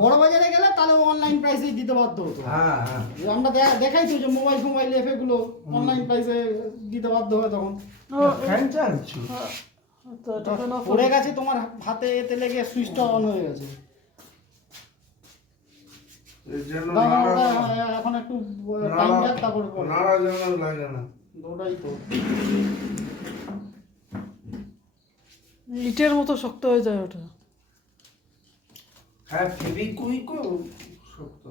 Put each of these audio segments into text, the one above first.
বড় বাজারে গেলে তাহলে অনলাইন প্রাইসেই দিতে বাধ্য হতো। হ্যাঁ হ্যাঁ আমরা দেখাই তো যে মোবাইল এফেগুলো অনলাইন প্রাইসে দিতে বাধ্য হয় তখন। ফ্যান চালছো পড়ে গেছে তোমার হাতে এতে লেগে সুইচটা অন হয়ে গেছে। এর জন্য এখন একটু টাইম যাক তারপরে পড়ো। নাড়া যেন লাগে না। ওটাই তো। ইটের মতো শক্ত হয়ে যায় ওটা। হ্যাঁ ফেভিকুইকও শক্ত,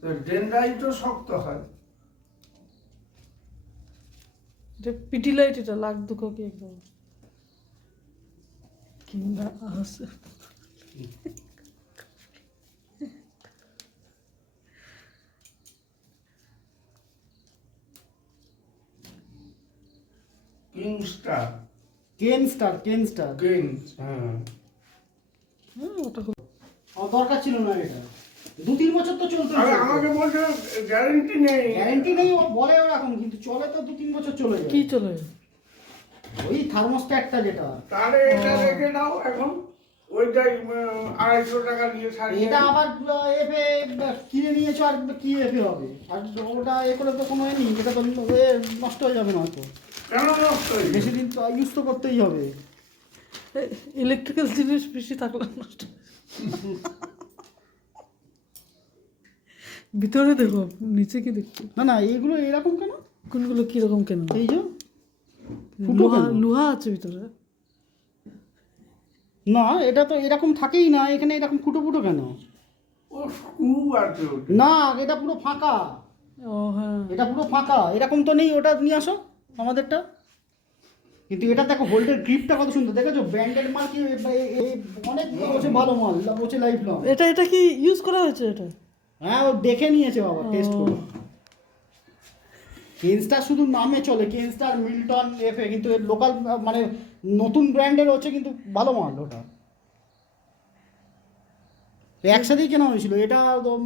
তো ডেনড্রাইটও শক্ত হয়। এটা পিটি লাইট, এটা লাখ দুঃখ কি একদম কিংবা আছে। কিংস্টার কেনস্টার কিংস, হ্যাঁ ওটা খুব আমার দরকার ছিল না এটা। 2-3 বছর তো চলতো। আরে আমাকে বলছে গ্যারান্টি নেই। গ্যারান্টি নেই ও বলে ওরকম, কিন্তু চলে তো 2-3 বছর চলে যায়। কি চলে ওই থার্মোস্ট্যাটটা যেটা, তাহলে এটা রেখে দাও এখন, ওইটাই 250 টাকা দিয়ে সারিয়ে। এটা আবার এফে কিনে নিয়েছো আর কি এফে হবে? আর ওটা এ করে তো কোনো এ নেই, এটা তো নষ্ট হয়ে যাবে না তো। কেন নষ্ট হয়ে বেশি দিন তো ইউজ তো করতেই হবে। ইলেকট্রিক্যাল জিনিস বেশি থাকলে নষ্ট। ভিতরে দেখো, নিচে কি দেখছো? না এইগুলো এরকম কেন? কোনগুলো কিরকম কেন? এই যে ফুটো লোহা কেন? লোহা আছে ভিতরে। না এটা তো এরকম থাকেই না, এখানে এরকম ফুটো কেন? ও স্ক্রু আছে ওটা। না এটা পুরো ফাঁকা, ও হ্যাঁ, এটা পুরো ফাঁকা, এরকম তো নেই। ওটা নিয়ে আসো আমাদেরটা। কিন্তু এটা দেখো হোল্ডের গ্রিপটা কত সুন্দর, দেখেছো? ব্র্যান্ডেড মাল কি অনেক বছর ভালো মাল, বছর লাইফ লং। এটা কি ইউজ করা হয়েছে এটা? হ্যাঁ ও দেখে নিয়েছে বাবা, টেস্ট করে। কেনস্টার শুধু নামে চলে, কেনস্টার মিল্টন এফে, কিন্তু লোকাল মানে নতুন ব্র্যান্ডের হচ্ছে, কিন্তু ভালো মাল ওটা। একসাথেই কেনা হয়েছিল, এটা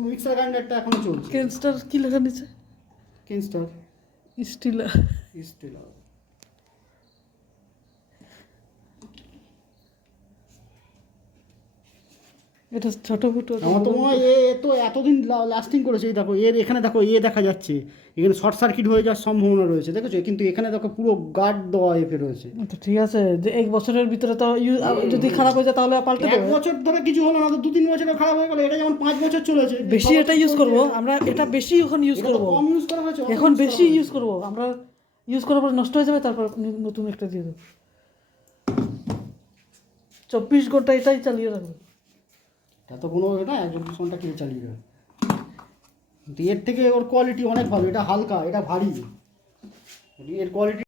মিক্সার গ্রাইন্ডারটা এখনো চলছে। কেনস্টার কি লেখা নিচে? কেনস্টার স্টিল। স্টিল। এটা ছোট ফুটো। আমার তো মনে হয় এ তো এতদিন লাস্টিং করেছে। এই দেখো এখানে দেখো দেখা যাচ্ছে, এখানে শর্ট সার্কিট হয়ে যাওয়ার সম্ভাবনা রয়েছে, দেখেছো? কিন্তু এখানে দেখো পুরো গার্ড দেওয়া এফে রয়েছে। তো ঠিক আছে, যে 1 বছরের ভিতরে তো যদি খারাপ হয়ে যায় তাহলে পাল্টে 1 দেবো। বছর ধরে কিছু হলো না তো 2-3 বছরে খারাপ হয়ে গেল। এটা যেমন 5 বছর চলেছে। বেশি এটা ইউজ করব আমরা, এটা বেশি এখন ইউজ এটা তো করব, কম ইউজ করা হয়েছে, এখন বেশি ইউজ করব আমরা। ইউজ করার পর নষ্ট হয়ে যাবে, তারপর নতুন একটা দিয়ে দেবো। 24 ঘন্টা এটাই চালিয়ে রাখবো। এটা তো কোনো না 1-2 ঘন্টা কে চালিয়ে যাবে। কিন্তু এর থেকে ওর কোয়ালিটি অনেক ভালো। এটা হালকা, এটা ভারী, এর কোয়ালিটি